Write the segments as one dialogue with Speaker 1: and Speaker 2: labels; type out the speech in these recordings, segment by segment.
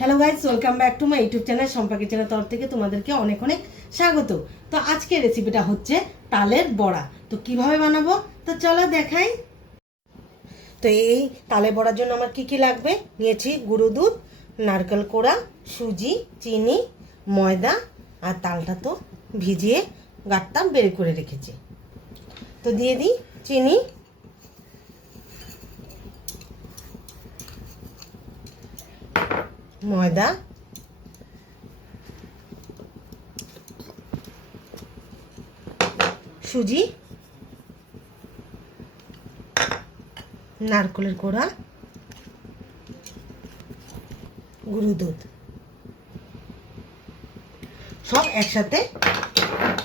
Speaker 1: Hello guys welcome back to my YouTube channel সম্পর্কে channel তরফ থেকে তোমাদেরকে অনেক অনেক স্বাগত। তো আজকের রেসিপিটা হচ্ছে তালের বড়া। তো কীভাবে বানাবো? তো চলো দেখাই। তো এই তালে বড়ার জন্য আমার কি কি লাগবে? নিয়েছি গুঁড়ো দুধ, নারকেল কোড়া, সুজি, চিনি, ময়দা আর তালটা তো ভিজিয়ে গাঁটটা বের করে রেখেছি। তো দিয়ে দিই চিনি ময়দা। সুজি। নারকেলের কোড়া। গুঁড়ো দুধ। সব একসাথে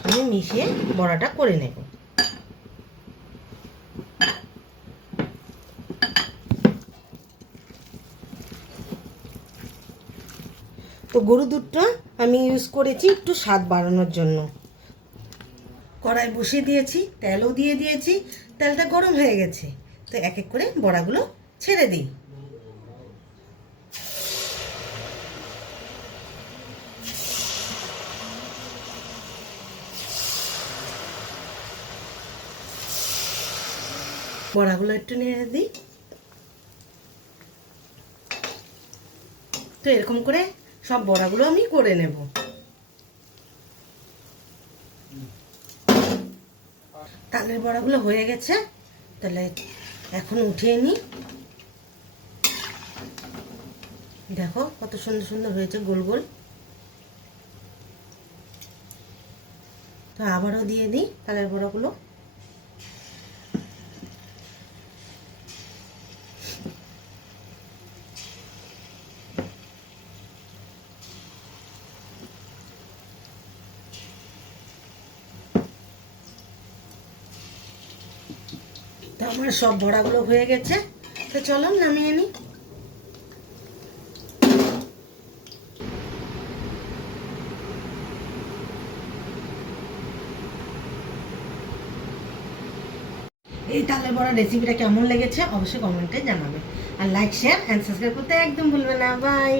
Speaker 1: আমি মিশিয়ে বড়াটা করে নেব। তো গরু দুধটা আমি ইউজ করেছি একটু স্বাদ বাড়ানোর জন্য। কড়াই বসিয়ে দিয়েছি, তেলও দিয়ে দিয়েছি, তেলটা গরম হয়ে গেছে। তো এক এক করে বড়াগুলো ছেড়ে দিই। বড়াগুলো একটু নেড়ে দিই। তো এরকম করে সব বড়াগুলো আমি করে নেব। তালের বড়াগুলো হয়ে গেছে, তাহলে এখন উঠিয়ে নিই। দেখো কত সুন্দর সুন্দর হয়েছে গোল গোল। তো আবারও দিয়ে দিই তালের বড়াগুলো। তো আমার সব বড়াগুলো হয়ে গেছে। তো চলো নামিয়ে নিই। এই তালের বড়া রেসিপিটা কেমন লেগেছে অবশ্যই কমেন্টে জানাবে। আর লাইক শেয়ার অ্যান্ড সাবস্ক্রাইব করতে একদম ভুলবে না। বাই